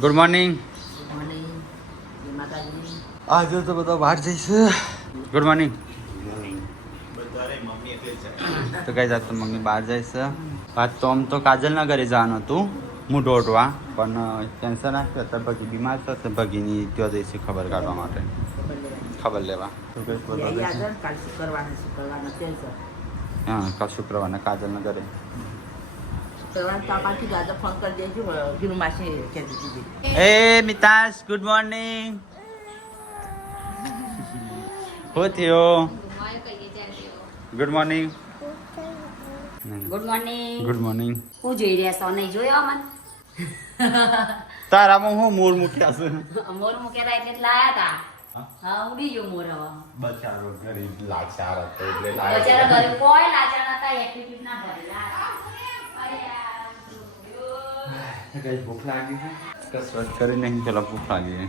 Good morning. આજે તો બધા બહાર જઈશું. Good morning. તો કઈ જાત તો મમ્મી બહાર જઈશ. આજ તો આમ તો કાજલના ઘરે જવાનું હતું હું દોડવા, પણ કેન્સર નાખ્યું હતા. ભગી બીમાર છે તો ભગીની ત્યાં જઈશું ખબર કાઢવા માટે, ખબર લેવા. હા, કાલ શુક્રવારના કાજલના ઘરે. એ મિતાશ, ગુડ મોર્નિંગ. શું થયો? Good morning. Good morning. Good morning. હું જોઈ રહ્યા છો? નહીં જોયો મન? તારામાં હું મોર મૂક્યા છે. મોર મૂકેલા એટલે લાયા તા. હા, ઉડી ગયો મોર હવે. બચારો ગરીબ લાચાર હતો એટલે બચારા ઘરે કોઈ લાચાર નતા, એક્ટિવિટી ના ભરેલા. અરે યાર, કઈ ભૂખ લાગી છે? કસરત કરી નહીં, પેલા ભૂખ લાગી છે.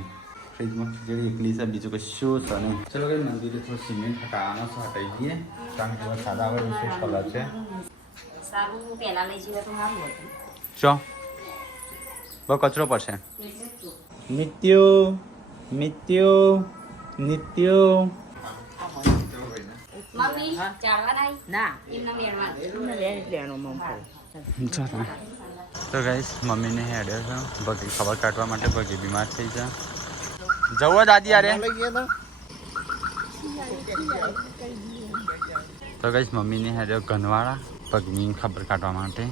ફ્રીજમાં ખીચડી એકલી છે, બીજું કશું છે નહીં. ચલો કઈ મંદિરે થોડું સિમેન્ટ હટાવવાનો છે, હટાઈ દઈએ. કારણ કે વરસાદ આવે વિશેષ કલર છે. સારું પહેલા લઈ જઈએ તો સારું હતું. ચો બહુ કચરો પડશે. નિત્યો નિત્યો નિત્યો. મમ્મી ચાળવા નાઈ ના એમનો મેરવા તો ગાઈસ મમ્મીને હેડે છે બગી ખબર કાઢવા માટે. બગી બીમાર થઈ છે. જવો દાદી યારે. તો ગાઈસ મમ્મીને હેડે ઘનવાળા પગની ખબર કાઢવા માટે.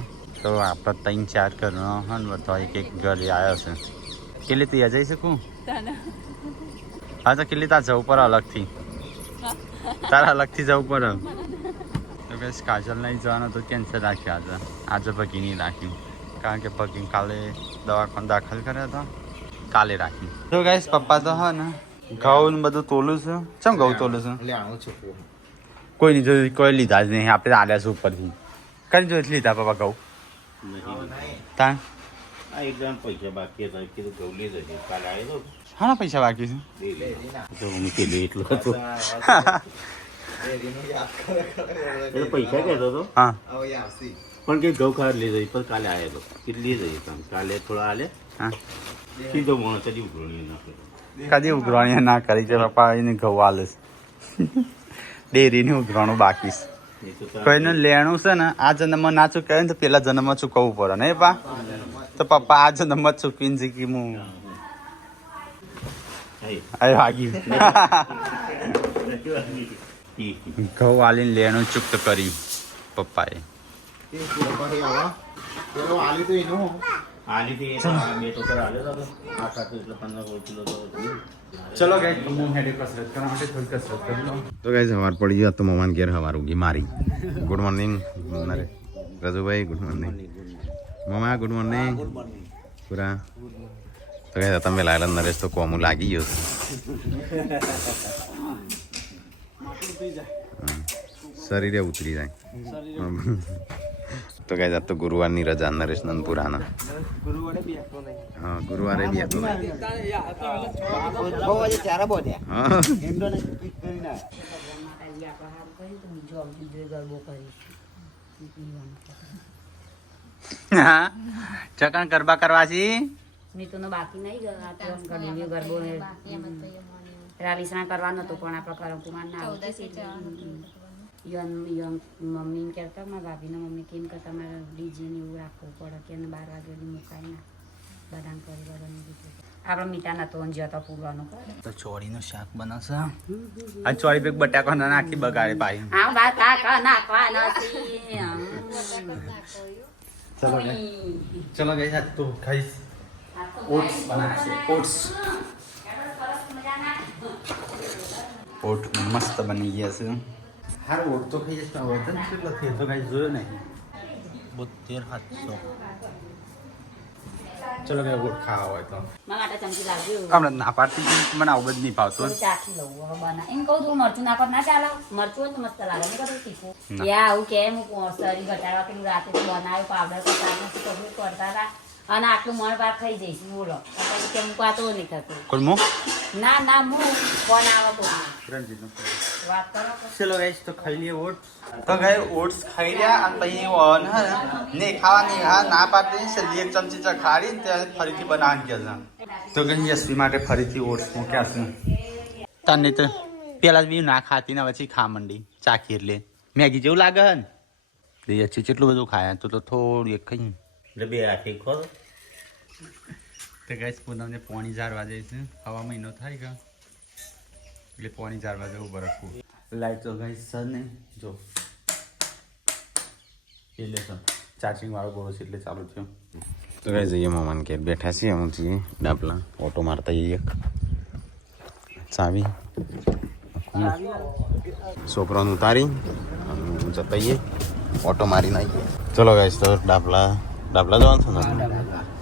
તો આપણે 3-4 ઘરનો હોય ને બધા એક ઘરે આવ્યો છે. કેટલી તૈયાર જઈ શકું? હા તો કેટલી તાર જવું પડે અલગથી? તારે અલગથી જવું પડે. તો ગાઈસ કાજલ નહીં જવાનું તો કેન્સલ રાખ્યું આજે ભગી નહીં રાખ્યું. કારણ કે ભગી કાલે દવાખાને દાખલ કર્યા હતા, કાલે રાખી. તો ગાઈસ પપ્પા તો હા ને ઘઉં ને બધું તોલું છે. ચમ ઘઉં તોલું છે? કોઈ નહીં જોયું, કોઈ લીધા જ નહીં. આપણે આલ્યા છે ઉપરથી. કઈ જોઈ લીધા પપ્પા ઘઉં? તાન પૈસા બાકી હતા, કીધું ઘઉં લઈ જશે. કાલે આવ્યો હા પૈસા બાકી છે. તો હું કીધું એટલું હતું. પૈસા કહેતો હતો હા પણ કે ઘઉં ખાર લઈ જઈ, પણ કાલે આવેલો કેટલી જઈ કાલે થોડા આલે. હા સીધો માણસ કદી ઉઘરણી ના કરે. કદી ઉઘરાણી ના કરી કે પપ્પા એને ઘઉં આલે છે. ડેરીની ઉઘરાણું બાકી છે. કોઈનું લેણું છે ને આ જન્મમાં ના ચૂકવે ને તો પેલા જન્મમાં ચૂકવવું પડે ને પા. તો પપ્પા આ જન્મમાં ચૂકવીને શીખી હું વાગી ઘઉં આલીને લેણું ચૂકત કરી પપ્પાએ. ચલો ગાઈસ હું હેડે કસરત કરવા માટે થોડી કસરત કરી લઉં. તો ગાઈસ સવાર પડી ગયો તો મમાન ઘેર સવાર ઉગી મારી. ગુડ મોર્નિંગ નરે રજુભાઈ. ગુડ મોર્નિંગ મમા. ગુડ મોર્નિંગ પૂરા. તો ગાઈસ તમે લાયલા નરેશ તો કોમું લાગી ગયો શરીરે ઉતરી જાય. તો ગાઈસ આ તો ગુરુવારની રજા નરેશ નંદપુરાના. હા ગુરુવારે બી હતો. હા ચકણ ગરબા કરવા છી. નીતુનો બાકી નહીં ગરબો રાલીસણા કરવાનો હતો પણ આપણા કરમકુમાર ના મમ્મી કહેતા મારા ભાભીના મમ્મી કેમ કે તમારે ડીજે ને એવું રાખવું પડે કે 12 વાગે સુધી મુકાય ના બદામ કરી બધાની રીતે આપણે મીઠા નતો જતો પૂરવાનો તો ચોળીનું શાક બનાવશે. આ ચોળી પેક બટાકા ના નાખી બગાડે પાઈ. હા બટાકા નાખવાનો છે. ચલો ગઈ આજ તો ખાઈશ. ઓટ્સ બનાવશે. ઓટ મસ્ત બની ગયા છે. હારું ઓટ તો ખાઈ જશે. વજન કેટલો થયો તો કાંઈ જોયો નહીં. 72-700. ચલો કે ઓટ ખાવા હોય તો મારા માટે ચમચી લાવજો. હમણાં ના પાડતી મને આવું બધું નહીં ભાવતું. ચાખી લઉં હવે બના એમ કહું તું મરચું નાખો ના ચાલે. મરચું હોય તો મસ્ત લાગે ને કદું તીખું યા આવું કેમ હું શરીર ઘટાડવા કે રાતે તો બનાવ્યું પાવડર કરતા કરતા હતા અને આટલું મણ પાર થઈ જઈશ બોલો પછી કે હું વાતો નહીં થતું કોણ મો ના ના હું ફોન આવે કોઈ રણજીતનો વાત કરો ચલો ગાઈસ તો ખાઈ લઈએ ઓટ્સ તો ગાઈસ ઓટ્સ ખાઈ રહ્યા અને પછી ઓન હે ને ખાવાની હા ના પાડતી છે એક ચમચી ખાડી ત્યારે ફરીથી બનાવવાની કે છે તો ગાઈસ યશવી માટે ફરીથી ઓટ્સ મૂક્યા છે તને તો પેલા બી ના ખાતી ને પછી ખા મંડી ચાખી એટલે મેગી જેવું લાગે હે ને યશવી કેટલું બધું ખાયા તો થોડું એક ખાઈ એટલે બે આખી ખોલ તો ગાઈસ પૂનમને પોણી ઝારવા જાય છે હવા મહિનો થાય કે એટલે પોણી ઝારવા જવું બરફું લાઈટ તો ગાઈસ સર નહીં જો એટલે સર ચાર્જિંગ વાળો બોલો છે એટલે ચાલુ થયો તો કઈ જઈએ મમાન કે બેઠા છીએ હું છીએ ડાબલા ઓટો મારતા જઈએ ચાવી છોકરાને ઉતારી જતા જઈએ ઓટો મારીને આવીએ ચલો ગાઈસ તો ડાબલા જવાનું છે ને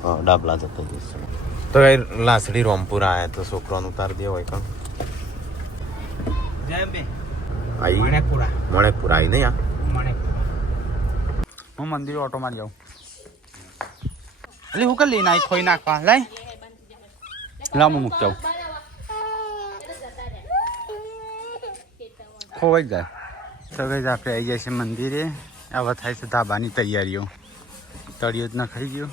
હા ડાબલા જતા જઈશ તો કઈ લાસડી રોમપુર આવ્યા તો છોકરાને ઉતારી દે હોય કાં આવી મણેકપુર આવી નહીં હું મંદિર ઓટો મારી જાઉં એટલે હું કરી લઈને આવી ખોઈ નાખવા લાય લાવ હું મૂકી જાઉં ખોવાઈ જાય તો કઈ આપણે આવી જાય છે મંદિરે આવા થાય છે ધાબાની તૈયારીઓ તળિયો જ ના ખાઈ ગયો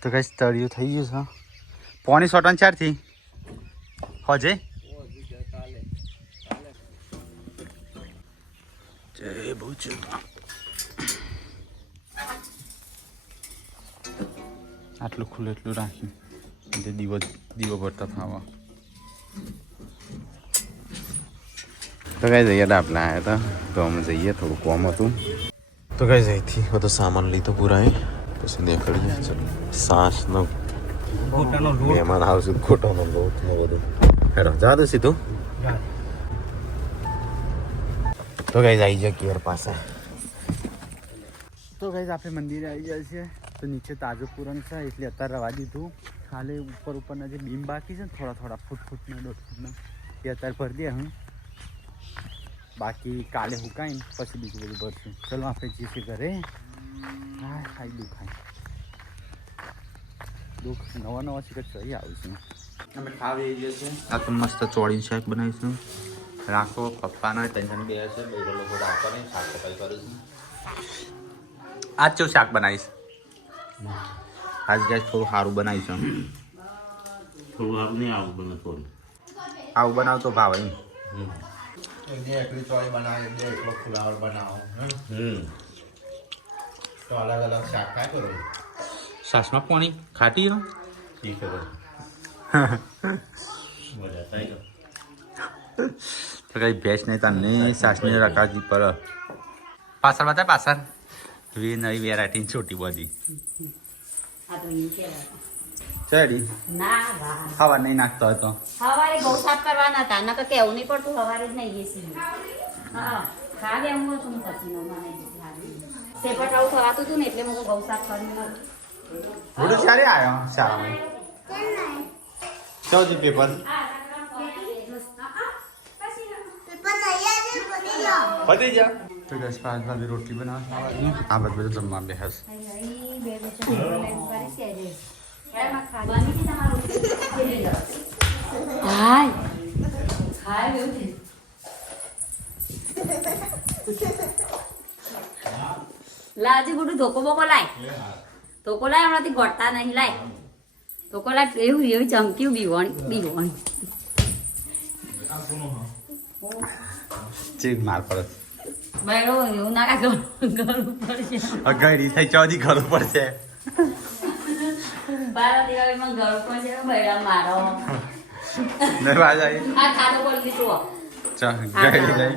તો કઈ તળિયું થઈ ગયું છે પોણી સોટન ચારથી હોજે જય ભુજ આટલું ખુલ્લું એટલું રાખ્યું જે દીવો ભરતા ફાવા તો કઈ જઈએ ડાબલા આવ્યા હતા તો અમે જઈએ થોડું કોમ હતું તો કઈ જઈથી બધો સામાન લીધો પૂરા પછી દેખાડીએ ચલો સાસનો મહેમાન આવશે ખોટાનો લોટ ને બધું હેડો જા દો સીધું તો કઈ આવી જાય કેર પાસે તો કઈ આપણે મંદિરે આવી જાય છે તો નીચે તાજો પૂરણ છે એટલે અત્યારે રવા દીધું ખાલી ઉપરના જે બીમ બાકી છે ને થોડા ફૂટના 1.5 ફૂટના એ અત્યારે ભરી દે હું બાકી કાલે હુકાઈને પછી બીજું બધું ભરશું ચલો આપણે જઈએ ઘરે હા ખાઈ દુખાય દુઃખ નવા શીખર ચડી આવીશું અમે ખાવી જઈએ છીએ આ તો મસ્ત ચોળીનું શાક બનાવીશું રાખો પપ્પાના ટેન્શન બે છે બે લોકો રાખો ને શાક સફાઈ કરીશું આજ કેવું શાક બનાવીશ આજ ગેસ થોડું સારું બનાવીશું થોડું સારું નહીં આવું બને થોડું આવું બનાવ તો ભાવ એમ એકલી ચોળી બનાવે બે એકલો ફુલાવર બનાવો તો અલગ અલગ શાક કાંઈ કરો સાસમાં પાણી ખાટી હો ઠીક છે મજા થાય તો કઈ ભેંસ નહીં તમને સાસની રકાજી પર પાછળ બતા પાછળ નવી વેરાયટી છોટી બધી આ તો એમ કહેવાય ચડી ના વાહ ખાવા નહીં નાખતો હતો સવારે બહુ સાફ કરવાના હતા નકર કેવું નહીં પડતું સવારે જ નહીં બેસી હા ખાવે હું છું પછી મને સેપટ આવું થવાતું હતું ને એટલે હું બહુ સાફ કરી થોડું ક્યારે આવ્યો શાળામાં ચૌથી પેપર પતી જા તો ગેસ પાંચ વાગે રોટલી બનાવવાની આ બધું જમવા બેહસ લાજી ગુડું ધોકો બોકો લાય ધોકો લાય હમણાંથી ગોટતા નહીં લાય ધોકો લાય એવું ચમક્યું બીવણી ચીજ માર પડે બહેરો એવું ના કરવું પડશે ગળી થઈ ચોથી કરવું પડશે 12 દિવાળીમાં ઘર પડશે બહેરા મારો નરવા જાય આ ખાધો પડી ગયો ચા ગળી જાય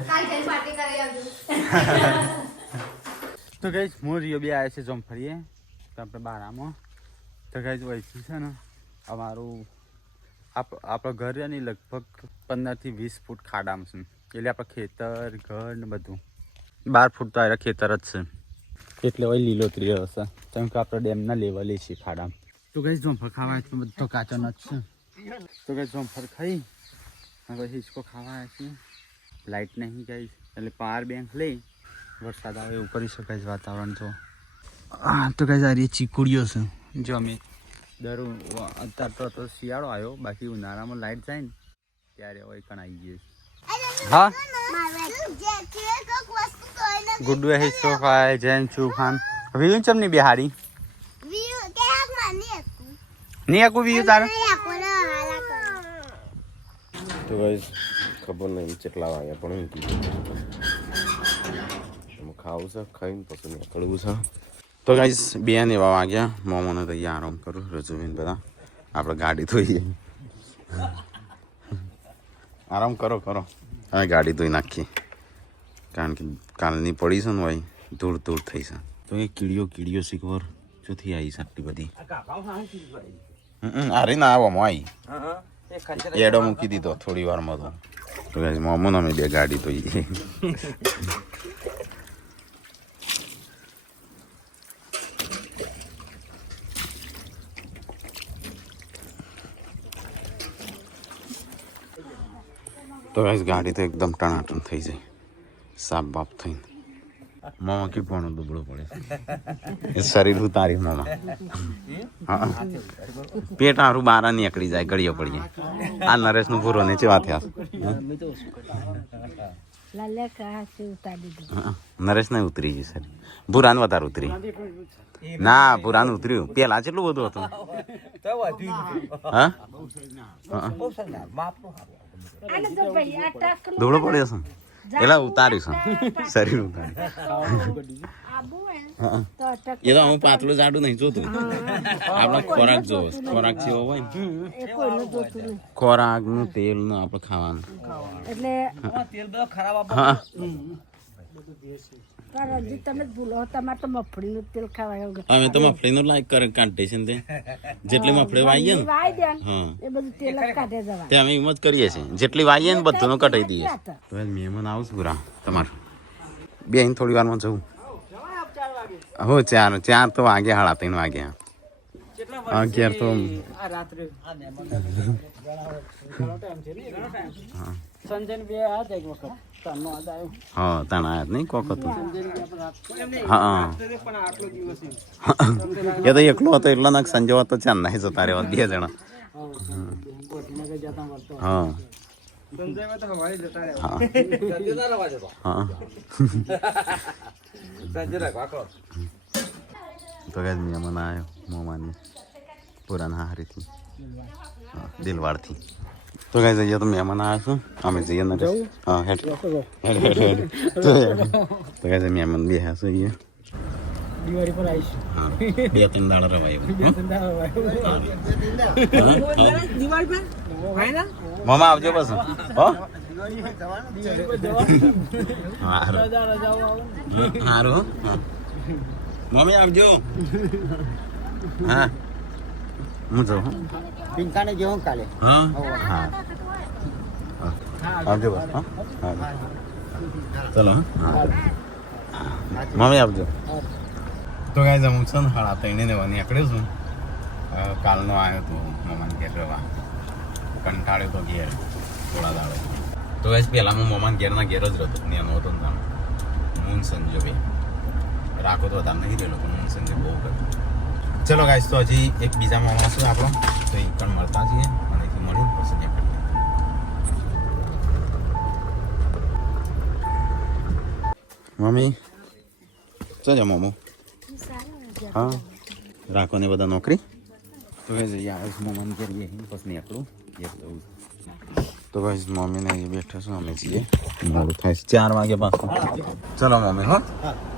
તો ગઈ હું રિયો બે આવ્યા છે જમફળીએ તો આપણે બારામાં તો ગઈ વહીથી છે ને અમારું આપણા ઘર ને લગભગ 15 થી 20 ફૂટ ખાડામાં છે એટલે આપણે ખેતર ઘર ને બધું 12 ફૂટ તો આ ખેતર જ છે એટલે હવે લીલોતરી હશે કેમ કે આપણે ડેમના લેવલે છે ખાડામાં તો ગઈ જમફળ ખાવા તો બધો કાચો ન જ છે તો ગઈ જમફળ ખાઈ હવે હિંચકો ખાવા આવ્યા છીએ લાઇટ નહીં ગઈ એટલે પાવર બેંક લઈ વરસાદ આવે એવું કરી શકાય છે વાતાવરણ તો. હા તો કઈ સારી ચીકુડીઓ છે જો અમે અત્યારે તો શિયાળો આવ્યો, બાકી ઉનાળામાં લાઇટ જાય ને ત્યારે હવે કણ આવી ગઈ. હા ગુડ્ડુ હે સોફા જેન ચુખાન વીયુ ચમની બિહારી ની આકુ વીયુ તારે તો ગાઈસ ખબર નહીં કેટલા વાગ્યા પણ ખાવું છે, ખાઈને પછી નીકળવું છે. તો ગાઈસ 2 એવા વાગ્યા, મોમોને તો અહીંયા આરામ કરું, રજુબેન બધા આપણે ગાડી ધોઈએ. આરામ કરો કરો, હવે ગાડી ધોઈ નાખીએ કારણ કે કાલની પડી છે ને ભાઈ ધૂળ ધૂળ થઈ છે. તો એ કીડીઓ શીખવર ચોથી આવી છે આટલી બધી. અરે ના આવો આવી એડો મૂકી દીધો થોડી વારમાં તો ગાઈસ મોમોને અમે 2 ગાડી ધોઈએ. તો ગાઈસ ગાડી તો એકદમ ટણાટણ થઈ જાય, સાફ બાપ થઈને. મામા કે પણ દુબળો પડે એ શરીર ઉતારી મામા. હા પેટ હારું બારા નીકળી જાય, ગળીઓ પડી જાય. આ નરેશનું પૂરો ને ચેવા થયા નરેશ ને ઉતરી ગયું સર, ભૂરાન વધારે ઉતરી ના ભૂરાન ઉતર્યું પેલા કેટલું બધું હતું. હા દોડો પડ્યો છે એટલે ઉતાર્યું છે શરીર ઉતાર્યું. એ તો હું પાતળું જાડું નહીં જોતું, આપણે ખોરાક જોવો, ખોરાક જેવો હોય ને ખોરાક નું તેલ નું આપણે ખાવાનું હા. અમે તો મફળી નું લાઈક કરે કાઢે છે ને જેટલી મફળી વાઈએ ને તે અમે એમ જ કરીએ છીએ, જેટલી વાઈએ ને બધું નું કટાઈ દઈએ. મહેમાન આવું છું પૂરા તમારું 2 થોડી વારમાં જવું. હો 4 તો વાગ્યા, 3:30 વાગ્યા. 11 તો હા તાણ આયા નહીં કોક હતું. હા એ તો એકલો હતો એટલો ના સંજય હતો 4 નહીં જતા રહેવા 2 જણા. હા તો કઈ મહેમાન આવ્યો મોમાની પુરાના હારીથી દિલવાડથી. તો કઈ જઈએ તો મહેમાન આવ્યા છું, અમે જઈએ ને હા હેડ તો કઈ મહેમાન બે હા છીએ દિવાળી પર આવીશું. 2-3 દાડા રવાય મામા આવજો બસ. હો સારું મમ્મી આવજો. હા હું જાઉં પિંકાને જેવું કાલે. હા હા આવજો બસ. હા ચલો હા મમ્મી આવજો. તો ગાઈઝ અમુક છે ને 3:30 નીકળ્યો છું. કાલનો આવ્યો તો મમ્માને ઘેર રહેવા, કંટાળ્યો તો ઘેર થોડા દાડો. તો ગાઈઝ પહેલાં હું મમ્માને ઘેરના ઘેર જ રહેતો, નેનો હતો ને તાણ હું સંજય ભાઈ રાખો તો હતા નહીં રહેલો, પણ હું સંજય બહુ કર્યો. ચલો ગાઈઝ તો હજી એક બીજા મામા છે આપણો, તો એ પણ મળતા છીએ અને એથી મળીને પછી નીકળીએ. મમ્મી શું છે મોમો? હા રાખો ને બધા નોકરી. તો કઈ જઈએ આવીશ મમ્માને કરીએ પછી નીકળું ઘેર જવું. તો કઈ મમ્મીને અહીં બેઠા છો, અમે છીએ મોડું થાય છે 4 વાગે પાછું. ચલો મમ્મી હો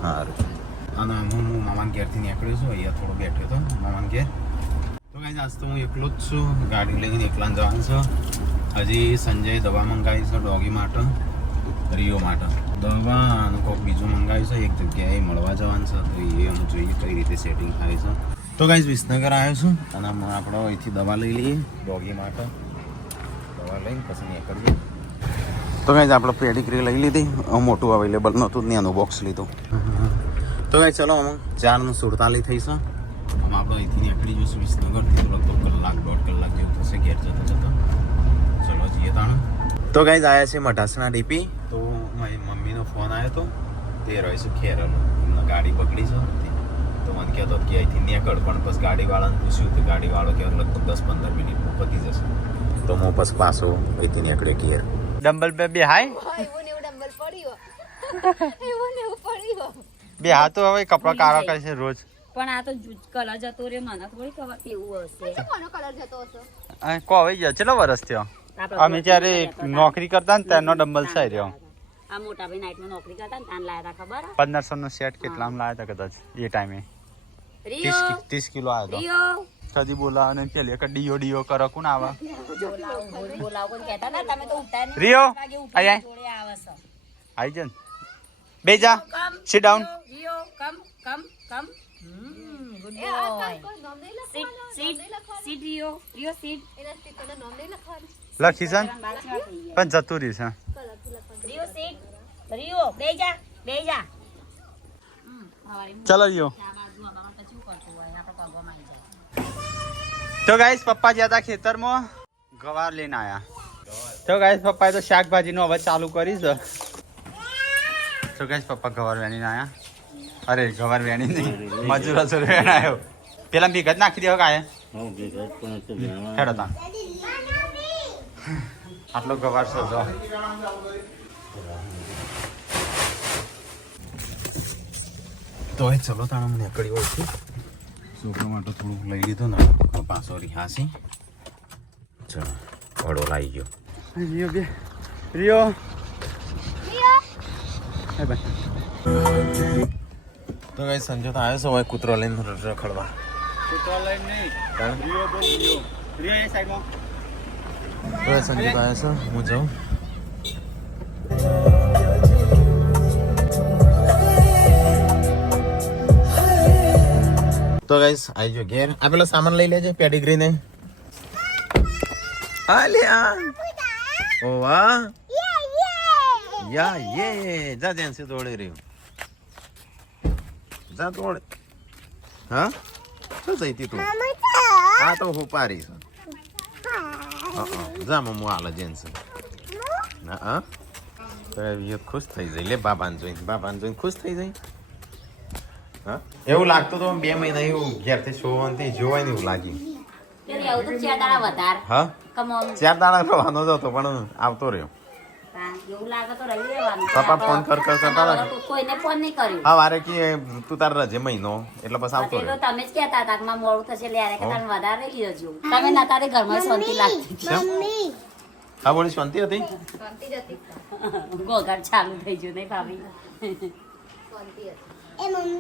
સારું. અને હું મામાને ઘેરથી નીકળ્યો છું, અહીંયા થોડો બેઠો હતો મામાને ઘેર. તો કઈ આજ તો હું એકલો જ છું, ગાડી લઈને એકલા જવાનું છું. હજી સંજય દવા મંગાવી છે ડોગી માટે, રીઓ માટે દવા અને કોઈક બીજું મંગાવ્યું છે, એક જગ્યાએ મળવા જવાનું છે. તો એ હું જોઈએ કઈ રીતે સેટિંગ થાય છે. તો ગાઈઝ વિસનગર આવ્યો છું અને આપણે અહીંથી દવા લઈ લઈએ ડોગી માટે. દવા લઈને પછી નીકળીએ. તો ગાઈઝ આપણે પેડિગ્રી લઈ લીધી, મોટું અવેલેબલ નહોતું, નાનું બોક્સ લીધું. તો ગાઈઝ ચલો અમે 4:47 થઈ છે. આમ આપણે અહીંથી નીકળી જઈશું વિસનગરથી, લગભગ 1-1.5 કલાક જેવું થશે ઘેર જતા જતા. ચલો જઈએ તાણ. તો ગાઈઝ આવ્યા છે મઢાસણા ડીપી. તો મારી મમ્મીનો ફોન આવ્યો તો તે રહીશું ખેરનો એમને ગાડી બગડી છે તો મને કહેતો કે અહીંથી નીકળ પણ પછી ગાડીવાળાને પૂછ્યું તો ગાડીવાળો કે લગભગ 10-15 મિનિટમાં પતી જશે તો હું પછી પાછો અહીંથી નીકળ્યો ઘેર ડમ્બલ બે હાય બે હા તો હવે કપડા કાળા કરે છે રોજ પણ આ તો કલર જતો રે મને થોડી ખબર કેવું હશે કો હવે ચેટલો વર્ષ થયો અમે જ્યારે નોકરી કરતા ને ત્યારનો ડમ્બલ છે રહ્યો આ મોટા ભાઈ નાઈટમાં નોકરી કરતા ને તાન લાયા હતા ખબર 1500 નો સેટ કેટલામાં લાયા હતા કદાચ એ ટાઈમે 30 કિલો આવ્યો રિયો કદી બોલાવે ને પેલી કે ડીઓ કરો કોણ આવે બોલાવો કોણ કહેતા ને તમે તો ઉઠતા નહીં રિયો આય જોડે આવે છે આઈ જન બેજા sit down Rio come good boy sit Rio sit લખી છે પણ જતું રહ્યું છે રિયો સીટ રિયો બેજા ચલો રિયો તો ગાઈસ પપ્પા જ્યાં હતા ખેતરમાં ગવાર લઈને આયા તો ગાઈસ પપ્પાએ તો શાકભાજીનો હવે ચાલુ કરી છે તો ગાઈસ પપ્પા ગવાર વેણીને આયા અરે ગવાર વેણી નહીં મજૂર વેણાયો પેલા ભીગત નાખી દેવો કાય હેડો તા આટલો ગવાર છે જો તો એ ચલો તાણે મને નીકળી હોય છે છોકરા માટે થોડું લઈ લીધું ને પાછો રિહાસી ચલો વડો લાવી ગયો રિયો બે રિયો હે ભાઈ તો કઈ સંજો તો આવ્યો છે હવે કૂતરો લઈને રખડવા કૂતરો લઈને નહીં રિયો બોલ રિયો એ સાઈડમાં તો સંજો તો આવ્યો છે હું જાઉં તો ગાઈસ આવી ગયો ઘેર આ પેલો સામાન લઈ લેજે પેડિગ્રી ને આ લે આ ઓ વાહ યે જા જેન્સી દોડે રહ્યો જા દોડ હા શું જઈતી તું આ તો હું પારી છે જા મમ્મુ આલે જેન્સી હા તો એ ખુશ થઈ જાય લે બાબાને જોઈને ખુશ થઈ જાય હા એવું લાગતું તો 2 મહિના એવું ઘેરથી શોવાનથી જોવાય ને એવું લાગ્યું એવું તો 4 દાડા વધાર હા કમ ઓન 4 દાડા રહેવાનો જ હતો પણ આવતો રહ્યો એવું લાગે તો રહી લેવાનું પપ્પા ફોન કરતા હતા કોઈને ફોન નહીં કર્યો હા વારે કે તું તાર રજે મહિનો એટલે બસ આવતો રહ્યો તમે જ કહેતા હતા કે માં મોડું થશે લે કે તમે વધારે લઈ લેજો તમે ના તારે ઘરમાં શાંતિ લાગતી મમ્મી હા બોલી શાંતિ હતી ગોગાડ ચાલુ થઈ ગયું નહીં ભાભી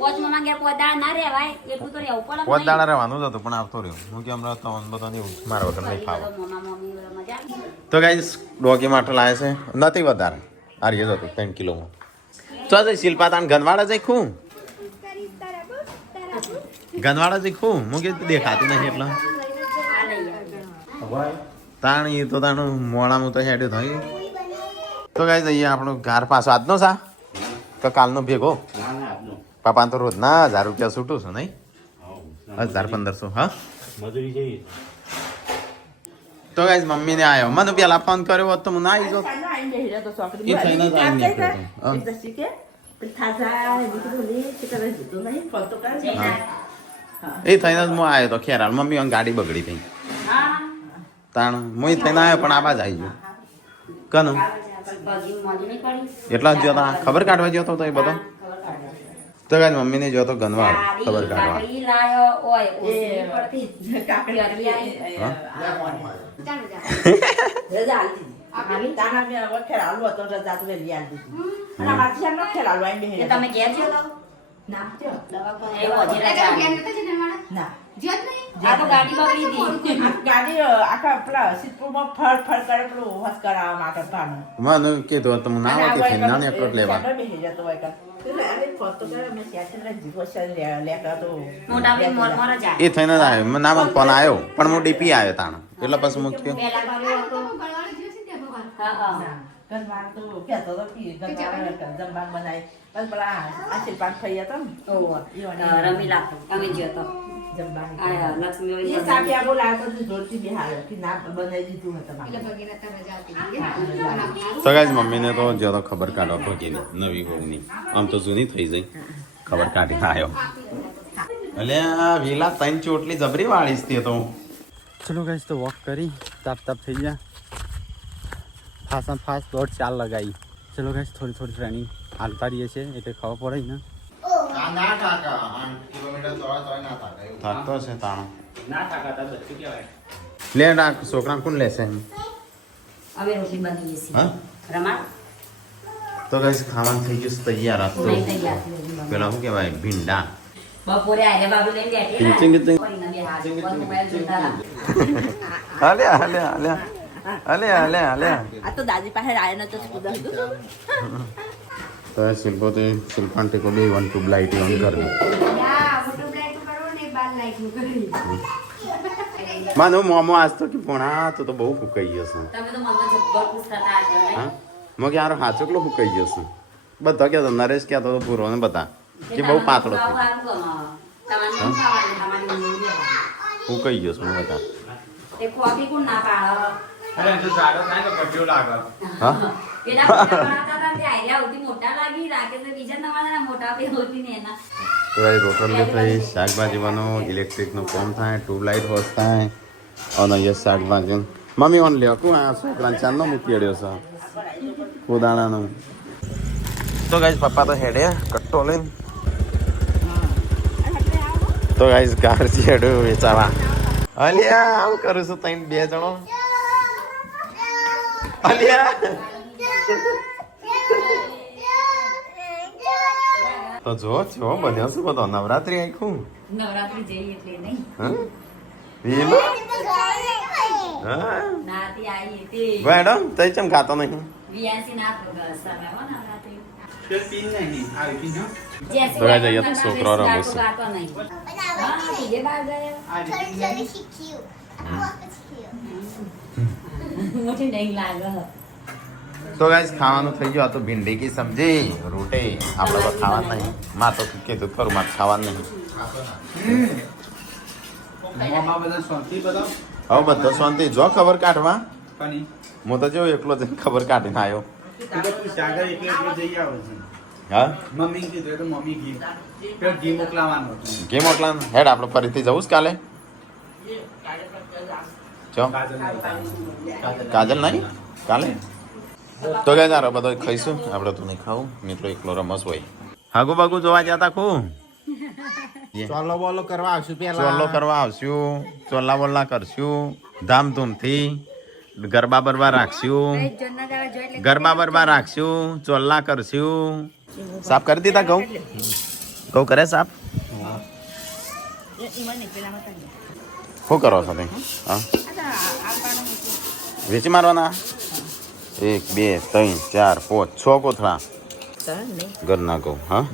પોચ મમ્મા ઘેર પોદાળ ના રહેવાય એટલું તો રહેવું પડે પોત દાડા રહેવાનું જ હતું પણ આવતો રહ્યો હું કે હમણાં તો બધાને એવું મારા વગર નહીં ખાવા મમ્મી મજા તો ગાઈસ ડોગી માટે લાવે છે નથી વધારે આ રહ્યો હતો 3 કિલોમાં ચો જઈ શિલ્પા તાન ગનવાડા જઈ ખું ગનવાડા જઈ ખું હું કે દેખાતી નહીં એટલે તાણ એ તો તાણું મોડામાં તો હેડ્યો થઈ તો ગાઈસ અહીંયા આપણો ઘર પાછો આજનો સા તો કાલનો ભેગો પાપા તો રોજ ના 1000 રૂપિયા છૂટું છું નહીં 1500 હા મજૂરી જઈએ તો ગાઈસ મમ્મીને આવ્યો મને પેલા ફોન કર્યો હોત તો હું ના આવી જોત એ થઈને જ આવી એ થઈને જ હું આવ્યો તો ખેરાલ મમ્મી ગાડી બગડી હતી તાણ હું થઈને આવ્યો પણ આબાજ આવી ગયો કનો એટલા જ જોતા ખબર કાઢવા ગયો તો એ બધો તો ગાઈસ મમ્મીને જોતો ગનવા ખબર કાઢવા તમે ઘેર જો મને કીધું તમે ના હોય કે થઈને ના એકટ લેવા એ થઈને જ આવ્યો મને નામ ફોન આવ્યો પણ હું ડીપી આવ્યો તાણ એટલે પછી મૂક્યો ગરબા તો કહેતો હતો કે જમવા બનાવી પણ પેલા આશીર્વાદ થઈ હતા ને ઓહો રમીલા અમે જ્યો તો જમવાની આ લક્ષ્મી એ સાબિયા બોલાવતો તો જોરથી બિહાર કે ના બનાવી દીધું હતું તો ગાઈસ મમ્મીને તો જો તો ખબર કાઢવા ભગીની નવી હોળની આમ તો જૂની થઈ જઈ ખબર કાઢી આવ્યો એટલે આ વેલા ત્રણ ચોટલી જબરી વાળીશ તે તો ચલો ગાઈસ તો વોક કરી તાપ થઈ ગયા ફાસ્ટ દોડ ચાલ લગાવી ચલો ગાઈસ થોડી ટ્રેનિંગ હાલતા રહીએ છીએ એટલે ખબર પડે ને થાકતો છે તાણો લે આ છોકરા કોણ લેશે અમે રોટલી બનાવીએ છીએ હા રમાડ તો ગાઈસ ખાવાનું થઈ ગયું છે તૈયાર આ તો નહીં થઈ ગયા પેલા શું કહેવાય ભીંડા બપોરે આર્ય બાબુ લઈને બેઠી કિંચિંગ કિંચિંગ. હાલે આ તો દાદી પાસે આયા નતો કીધું તો શિલ્પો તે શિલ્પાંટી को भी 1 ट्यूब लाइट ऑन कर दी मानो मोमो आज तो कि पोणा તો બહુ ફૂકાઈ ગયો છે તમે તો મમ્મા જબ્બર પૂછતા હતા આજે હા મગ યાર હાચકલો ફૂકાઈ ગયો છે બધા કે નરેશ કે તો પૂરો ને બતા કે બહુ પાતળો છે ફૂકાઈ ગયો છે મને બતા એ કોફી કોણ ના પાડો અરે તો જાડો થાય તો કટ્યો લાગે હા પેલા મોટા બનાવતા હતા તે આઈડિયા હોતી મોટા લાગી રાખે છે બીજા તમારા મોટા પે હોતી ને એના તો એ રોટલી થઈ શાકભાજી બનો ઇલેક્ટ્રિક નો કોમ થાય ટ્યુબ લાઇટ હોસ થાય અને એ શાકભાજી મમ્મી ઓન લ્યો કોણ આ છોકરા ચાંદનો મૂકી અડ્યો છે ખોદાણાનો તો ગાઈસ પપ્પા તો હેડે કટ્ટો લઈને તો ગાઈસ કાર છેડો વેચાવા અલિયા આવું કરું છું તઈ બે જણો અલિયા તો જો છો બન્યો છે બધો નવરાત્રી આખું નવરાત્રી જઈ એટલે નહીં હા વેલો હા નાતી આવી તે મેડમ તઈ ચમ ખાતો નહીં વિયાસી ના સામે હો નવરાત્રી તે પીન નહીં આવી પીન જેસી તો ગાઈસ અહીંયા તો છોકરો રમે છે ગાતો નહીં હા તીજે બાર ગયા મોટી નહીં લાગે તો ગાઈસ ખાવાનું થઈ ગયું આ તો ભીંડી કી સબ્જી રોટી આપણે તો ખાવાનું નહીં માં તો કીધું ખરું માં ખાવાનું નહીં મોમાં બધા શાંતિ બધા હવે બધો શાંતિ જો ખબર કાઢવા કની હું તો જો એકલો જ ખબર કાઢીને આવ્યો તું સાગર એટલે જઈ આવે છે હા મમ્મી કીધું તો મમ્મી ઘી પેલા ઘી મોકલાવાનું હતું કેમ એટલા હેડ આપણે ફરીથી જવું છે કાલે ચો કાજલ નહીં કાલે તો ગયા તારો બધો ખાઈશું આપણે તો નહીં ખાવું મિત્રો એકલો રમસ હોય હાગુ બાગુ જોવા જતા ખું ચોલો બોલો કરવા આવશું પેલા ચોલ્લો કરવા આવશું ચોલ્લા બોલ્લા કરશું ધામધૂમથી ગરબા બરબા રાખશું ગરબા રાખશું ચોલ્લા કરશું સાફ કરી દીધા ઘઉં ઘઉં કરે સાફ શું કરો છો તમે હા વેચી મારવાના 1 2 3 4 5 6 કોથળા ઘરના ઘઉં હા